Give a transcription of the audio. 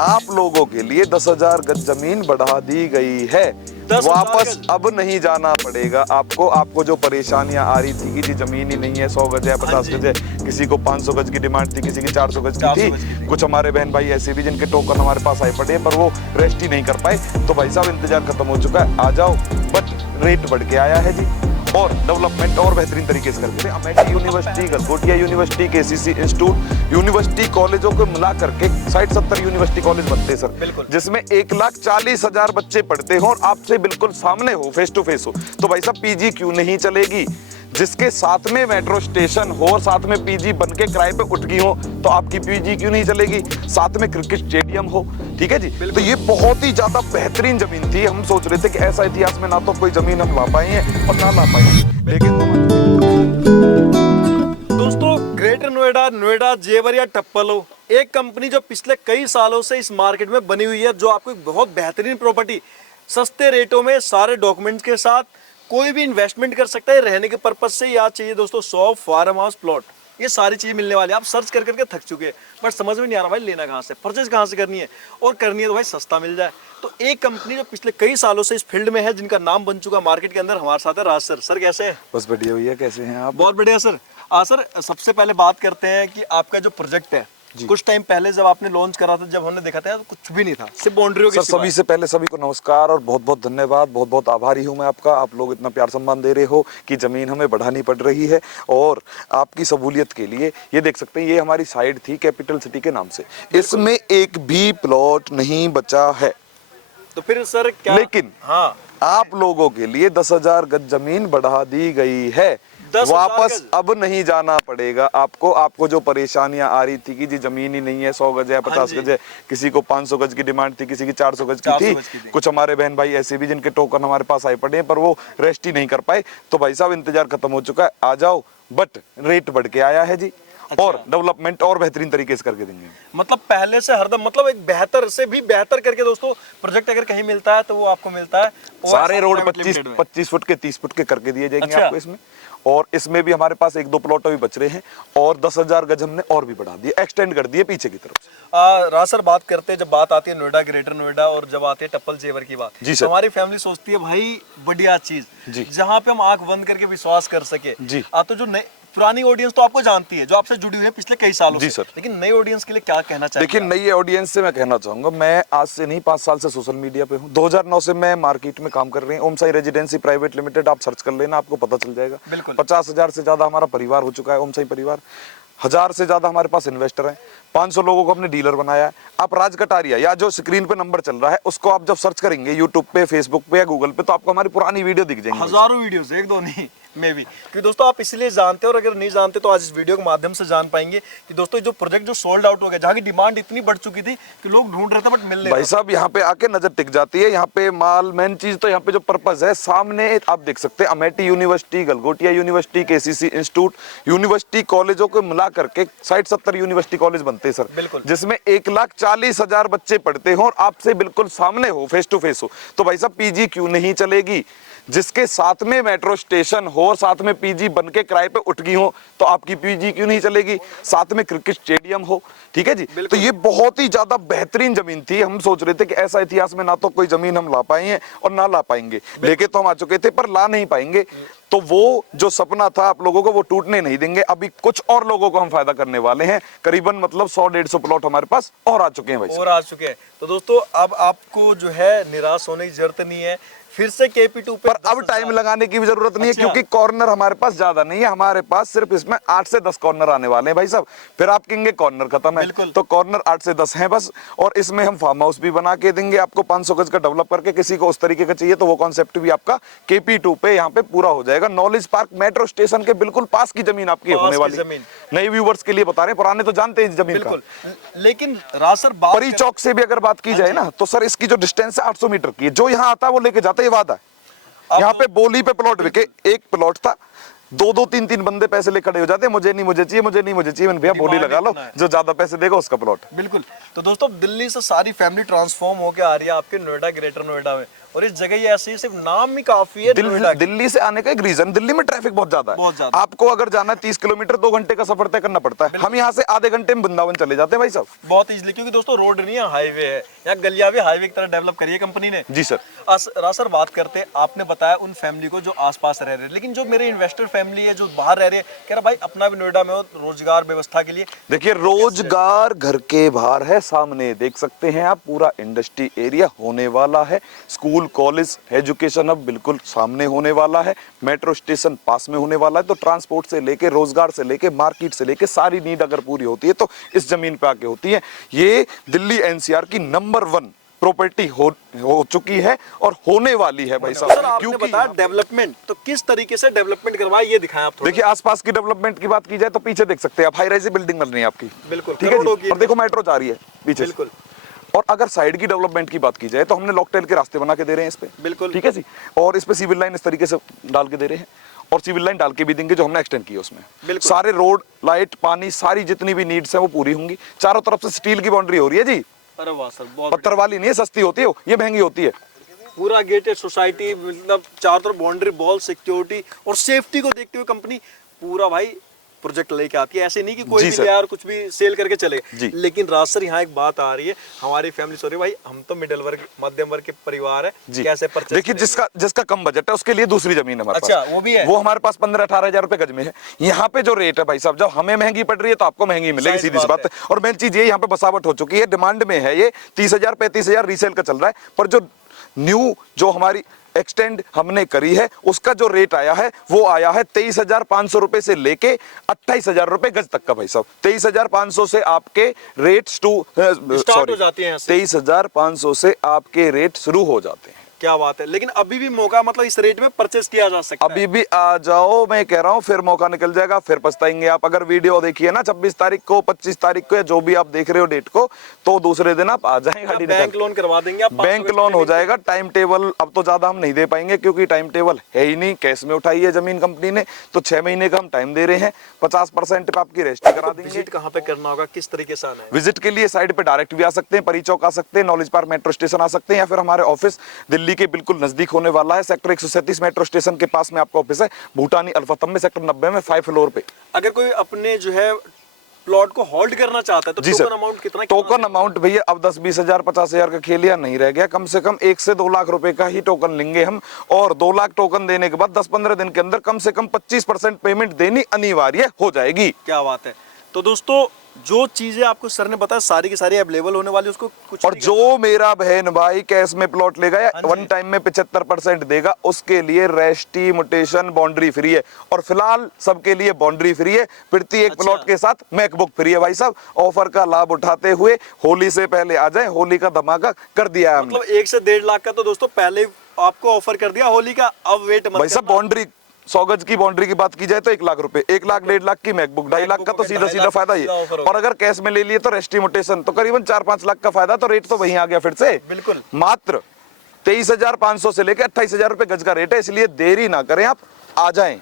आप लोगों के लिए 10,000 गज जमीन बढ़ा दी गई है। वापस अब नहीं जाना पड़ेगा आपको। आपको जो परेशानियां आ रही थी कि जी जमीन ही नहीं है, 100 गज है, 50 गज है, किसी को 500 गज की डिमांड थी, किसी की 400 गज की थी। कुछ हमारे बहन भाई ऐसे भी जिनके टोकन हमारे पास आए पड़े पर वो रेस्ट ही नहीं कर पाए। तो भाई साहब इंतजार खत्म हो चुका है, आ जाओ। बट रेट बढ़ के आया है जी, और डेवलपमेंट और बेहतरीन तरीके से करके Amethi university, Galgotia university, KCC institute, university कॉलेजों को मिला करके 60-70 यूनिवर्सिटी कॉलेज बनते हैं सर, जिसमें 1,40,000 बच्चे पढ़ते हो और आपसे बिल्कुल सामने हो, फेस टू फेस हो। तो भाई साहब पीजी क्यों नहीं चलेगी? जिसके साथ में मेट्रो स्टेशन हो और साथ में पीजी बन के किराए पे उठ गई हो, तो आपकी पीजी क्यों नहीं चलेगी? साथ में क्रिकेट स्टेडियम हो, ठीक है जी। तो ये बहुत ही ज्यादा बेहतरीन जमीन थी। हम सोच रहे थे कि ऐसा इतिहास में ना तो कोई जमीन हम ला पाए हैं और ना ला पाएंगे, लेकिन दोस्तों ग्रेटर नोएडा, नोएडा जेवर या टप्पलो, एक कंपनी जो पिछले कई सालों से इस मार्केट में बनी हुई है, जो आपको एक बहुत बेहतरीन प्रॉपर्टी सस्ते रेटों में सारे डॉक्यूमेंट्स के साथ कोई भी इन्वेस्टमेंट कर सकता है। रहने के पर्पज से याद चाहिए दोस्तों, शॉप, फार्म हाउस, प्लॉट, ये सारी चीज़ मिलने वाली है। आप सर्च कर करके थक चुके हैं, बट समझ में नहीं आ रहा भाई लेना कहाँ से, परचेज कहाँ से करनी है, और करनी है तो भाई सस्ता मिल जाए। तो एक कंपनी जो पिछले कई सालों से इस फील्ड में है, जिनका नाम बन चुका मार्केट के अंदर, हमारे साथ है राज सर। सर कैसे हैं? बस बढ़िया भैया, कैसे हैं आप? बहुत बढ़िया सर। सर सबसे पहले बात करते हैं कि आपका जो प्रोजेक्ट है, कुछ टाइम पहले जब आपने लॉन्च करा था, जब हमने देखा था तो कुछ भी नहीं था, सिर्फ बाउंड्रियों के सर। सभी से पहले सभी को नमस्कार और बहुत बहुत धन्यवाद। बहुत बहुत आभारी हूं मैं आपका। आप लोग इतना प्यार सम्मान दे रहे हो कि जमीन हमें बढ़ानी पड़ रही है, और आपकी सहूलियत के लिए ये देख सकते हैं, ये हमारी साइड थी कैपिटल सिटी के नाम से, इसमें एक भी प्लॉट नहीं बचा है। तो फिर सर क्या, लेकिन आप लोगों के लिए 10,000 गज जमीन बढ़ा दी गई है। वापस अब नहीं जाना पड़ेगा आपको। आपको जो परेशानियां आ रही थी कि जी जमीन ही नहीं है, 100 गज है, 50 गज है, किसी को 500 गज की डिमांड थी, किसी की 400 गज की थी। कुछ हमारे बहन भाई ऐसे भी जिनके टोकन हमारे पास आए पड़े हैं पर वो रेस्ट ही नहीं कर पाए। तो भाई साहब इंतजार खत्म हो चुका है, आ जाओ। बट रेट बढ़ के आया है जी, और डेवलपमेंट और बेहतरीन तरीके से करके देंगे। मतलब पहले से हरदम, मतलब एक बेहतर से भी बेहतर करके दोस्तों प्रोजेक्ट अगर कहीं मिलता है तो वो आपको मिलता है। सारे रोड 25 फुट के, 30 फुट के करके दिए जाएंगे आपको इसमें। और इसमें भी हमारे पास 1-2 प्लॉट अभी बच रहे हैं, और 10,000 गज हमने और भी बढ़ा दिए, एक्सटेंड कर दिए पीछे की तरफ। राज सर बात करते हैं, जब बात आती है नोएडा, ग्रेटर नोएडा, और जब आती है टप्पल जेवर की बात, जी सर, हमारी फैमिली सोचती है भाई बढ़िया चीज जहाँ पे हम आंख बंद करके विश्वास कर सके जी। तो जो पुरानी ऑडियंस तो आपको जानती है, जो आपसे जुड़ी हुई है पिछले कई सालों से, सर। लेकिन नई ऑडियंस के लिए क्या कहना चाहिए? देखिए नई ऑडियंस से मैं कहना चाहूंगा, मैं आज से नहीं 5 साल से सोशल मीडिया पे हूँ। 2009 से मैं मार्केट में काम कर रही हूँ। ओम साई रेजिडेंसी प्राइवेट लिमिटेड, आप सर्च कर लेना, आपको पता चल जाएगा। 50,000 से ज्यादा हमारा परिवार हो चुका है, ओम साई परिवार। 1000 से ज्यादा हमारे पास इन्वेस्टर हैं। 500 लोगों को हमने डीलर बनाया है। आप राज कटारिया, या जो स्क्रीन पे नंबर चल रहा है, उसको आप जब सर्च करेंगे यूट्यूब पे, फेसबुक पे या गूगल पे, तो आपको हमारी पुरानी वीडियो दिख जाएंगी। हजारों वीडियोस, एक दो नहीं, में भी। क्योंकि दोस्तों आप इसलिए जानते हो, और अगर नहीं जानते तो आज इस वीडियो के माध्यम से जान पाएंगे कि दोस्तों जो प्रोजेक्ट जो सोल्ड आउट हो गया, जहाँ की डिमांड इतनी बढ़ चुकी थी कि लोग ढूंढ रहे थे बट मिल नहीं। भाई साहब यहाँ पे आके नजर टिक जाती है। यहाँ पे माल, मेन चीज तो यहाँ पे जो पर्पस है, सामने आप देख सकते हैं Amethi university, Galgotia university, KCC institute, university कॉलेजों को मिला करके 60-70 यूनिवर्सिटी कॉलेज बनते हैं सर, जिसमें 1,40,000 बच्चे पढ़ते हो और आपसे बिल्कुल सामने हो, फेस टू फेस हो। तो भाई साहब पीजी क्यों नहीं चलेगी? जिसके साथ में मेट्रो स्टेशन हो और साथ में पीजी बन के किराए पे उठ गई हो, तो आपकी पीजी क्यों नहीं चलेगी? साथ में क्रिकेट स्टेडियम हो, ठीक है जी। तो ये बहुत ही ज्यादा बेहतरीन जमीन थी। हम सोच रहे थे कि ऐसा इतिहास में ना तो कोई जमीन हम ला पाए हैं और ना ला पाएंगे, लेके तो हम आ चुके थे पर ला नहीं पाएंगे। तो वो जो सपना था आप लोगों को, वो टूटने नहीं देंगे। अभी कुछ और लोगों को हम फायदा करने वाले हैं। करीबन मतलब 100-150 प्लॉट हमारे पास और आ चुके हैं भाई, और आ चुके हैं। तो दोस्तों अब आपको जो है निराश होने की जरूरत नहीं है। फिर से KP2 पे, पर अब टाइम लगाने की भी जरूरत नहीं है, क्योंकि कॉर्नर हमारे पास ज्यादा नहीं है। हमारे पास सिर्फ इसमें 8 से 10 कॉर्नर आने वाले हैं भाई साहब। फिर आप कहेंगे कॉर्नर खत्म है, तो कॉर्नर 8 से 10 हैं बस। और इसमें हम फार्म हाउस भी बना के देंगे आपको 500 गज का डेवलप करके। किसी को उस तरीके का चाहिए तो वो कॉन्सेप्ट भी आपका KP2 पे यहाँ पे पूरा हो जाएगा। नॉलेज पार्क मेट्रो स्टेशन के बिल्कुल पास की जमीन आपकी होने वाली। नए व्यूवर्स के लिए बता रहे हैं, पुराने तो जानते हैं जमीन का। लेकिन राज सर परी चौक से भी अगर बात की जाए ना, तो सर इसकी जो डिस्टेंस है 800 मीटर की है। जो यहाँ आता है वो लेके जाता है, ये वादा है। यहाँ पे बोली पे प्लॉट बिके, एक प्लॉट था दो दो तीन तीन बंदे पैसे ले खड़े हो जाते हैं, मुझे नहीं मुझे चाहिए, मुझे नहीं मुझे चाहिए। मैंने भैया बोली डिमांड लगा लो, इतना है। जो ज्यादा पैसे देगा उसका प्लॉट। बिल्कुल। तो दोस्तों दिल्ली से सारी फैमिली ट्रांसफॉर्म होके आ रही है आपके नोएडा, ग्रेटर नोएडा में, और इस जगह ये ऐसी है, सिर्फ नाम ही काफी है नोएडा की। दिल्ली से आने का एक रीजन, दिल्ली में ट्रैफिक बहुत ज्यादा बहुत है। ज्यादा। आपको अगर जाना है 30 किलोमीटर, 2 घंटे का सफर तय करना पड़ता है। हम यहाँ से आधे घंटे में वृंदावन चले जाते हैं भाई साहब, बहुत इजीली, क्योंकि दोस्तों रोड नहीं है, हाईवे है। यहाँ गलियां भी हाईवे की तरह डेवलप करी है कंपनी ने। जी सर। सर बात करते हैं, आपने बताया उन फैमिली को जो आसपास रह रहे हैं, लेकिन जो मेरे इन्वेस्टर फैमिली है जो बाहर रह रहे हैं, कह रहा भाई अपना भी नोएडा में हो रोजगार व्यवस्था के लिए। देखिए रोजगार घर के बाहर है, सामने देख सकते हैं आप, पूरा इंडस्ट्री एरिया होने वाला है, स्कूल कॉलेज एजुकेशन अब बिल्कुल सामने होने वाला है, मेट्रो स्टेशन पास में होने वाला है। तो ट्रांसपोर्ट से लेके, रोजगार से लेके, मार्केट से लेके सारी नीड अगर पूरी होती है तो इस जमीन पे आके होती है। ये दिल्ली एनसीआर की नंबर 1 प्रॉपर्टी हो चुकी है और होने वाली है भाई साहब। सर आपने बताया डेवलपमेंट, तो किस तरीके से डेवलपमेंट करवाया ये दिखाएं आप थोड़ा। देखिए आसपास की डेवलपमेंट की बात की जाए तो पीछे देख सकते हैं आप, हाई राइज बिल्डिंग बन रही है आपकी। बिल्कुल, ठीक है करोड़ों जी? की। और देखो मेट्रो जा रही है पीछे से। बिल्कुल। और अगर साइड की डेवलपमेंट की बात की जाए तो हमने लॉकटेल के रास्ते बना के दे रहे हैं इस पे। बिल्कुल। ठीक है जी। और इस पे सिविल लाइन इस तरीके से डाल के दे रहे हैं, और सिविल लाइन डाल के भी देंगे जो हमने एक्सटेंड की है उसमें। बिल्कुल। सारे रोड, लाइट, पानी, सारी जितनी भी नीड्स है वो पूरी होंगी। चारों तरफ से स्टील की बाउंड्री हो रही है जी, अरे वाह सर, बहुत पत्थर वाली नहीं है, सस्ती होती है, ये महंगी होती है। पूरा गेटेड सोसाइटी, मतलब चारों तरफ बाउंड्री वॉल, सिक्योरिटी और सेफ्टी को देखते हुए कंपनी पूरा भाई प्रोजेक्ट लेके आती है। ऐसे नहीं कि कोई जी भी सर। ले और कुछ भी सेल करके चले। जी। लेकिन राज सर यहाँ एक बात आ रही है, हमारी फैमिली सॉरी भाई, हम तो मिडिल वर्ग, मध्यम वर्ग के परिवार है, जी। कैसे परचेज देखिए जिसका कम बजट है उसके लिए दूसरी जमीन है हमारे अच्छा, पास। वो भी है। वो हमारे पास 15-18 हजार रुपए गज में है। यहाँ पे जो रेट है भाई साहब, जब हमें महंगी पड़ रही है तो आपको महंगी मिलेगी, सही सीधी सी बात है। और मेन चीज ये, यहाँ पे बसावट हो चुकी है, डिमांड में है ये 30,000 35,000 रीसेल का चल रहा है, पर जो न्यू जो हमारी एक्सटेंड हमने करी है उसका जो रेट आया है वो आया है 23,500 रुपए से लेके 28,000 रुपए गज तक का भाई साहब। 23,500 से आपके रेट स्टार्ट हो जाती है। 23,500 से आपके रेट शुरू हो जाते हैं। क्या बात है। लेकिन अभी भी मौका, मतलब इस रेट में परचेस किया जा सकता है। अभी भी आ जाओ, मैं कह रहा हूँ, फिर मौका निकल जाएगा, फिर पछताएंगे आप। अगर वीडियो देखिए ना 26 तारीख को, 25 तारीख को, या जो भी आप देख रहे हो डेट को, तो दूसरे दिन आप आ जाएंगे गाड़ी बैंक निकाल। लोन करवा देंगे आप, 500 बैंक लोन हो जाएगा। टाइम टेबल अब तो ज्यादा हम नहीं दे पाएंगे क्योंकि टाइम टेबल है ही नहीं, कैश में उठाई है जमीन कंपनी ने, तो 6 महीने का हम टाइम दे रहे हैं। 50% पे आपकी रजिस्ट्री करा देंगे। विजिट कहाँ पे करना होगा, किस तरीके से आना है? विजिट के लिए साइड पे डायरेक्ट भी आ सकते हैं, परी चौक आ सकते हैं, नॉलेज पार्क मेट्रो स्टेशन आ सकते हैं, या फिर हमारे ऑफिस दिल्ली के बिल्कुल नजदीक होने वाला है। सेक्टर 137 मेट्रो स्टेशन के पास में आपका ऑफिस है, भूटानी अल्फातम में, सेक्टर 90 में, 5 फ्लोर पे। अगर कोई अपने जो है प्लॉट को होल्ड करना चाहता है तो जी टोकन सर। अमाउंट कितना? टोकन अमाउंट भैया अब 10-20 हजार 50 हजार का खेल या नहीं रह गया, कम से कम 1 से 2 लाख रुपए का ही टोकन लेंगे हम। और 2 लाख टोकन देने के बाद 10-15 दिन के अंदर कम से कम 25% पेमेंट देनी अनिवार्य हो जाएगी। क्या बात है। तो दोस्तों जो चीजें आपको सर ने बताया सारी की सारी अवेलेबल होने वाली, उसको कुछ और नहीं जो मेरा बहन भाई कैश में प्लॉट लेगा या वन टाइम में 75% देगा, उसके लिए रेस्टी मुटेशन बाउंड्री फ्री है। और फिलहाल सबके लिए बाउंड्री फ्री है, प्रति एक अच्छा। प्लॉट के साथ मैकबुक फ्री है भाई साहब। ऑफर का लाभ उठाते हुए होली से पहले आ जाए, होली का धमाका कर दिया है हमने। मतलब 1 से 1.5 लाख का तो दोस्तों पहले आपको ऑफर कर दिया होली का, अब वेट मत भाई साहब करना। बाउंड्री 100 गज की बाउंड्री की बात की जाए तो 1 लाख रुपए, 1 लाख 1.5 लाख की मैकबुक, 2.5 लाख का तो सीधा सीधा फायदा ही। और अगर कैश में ले लिए तो रेस्टिमुटेशन, तो करीबन 4-5 लाख का फायदा। तो रेट तो वहीं आ गया फिर से। बिल्कुल। मात्र 23,500 से लेकर 28,000 रुपए गज का रेट है, इसलिए देरी ना करें, आप आ जाएं।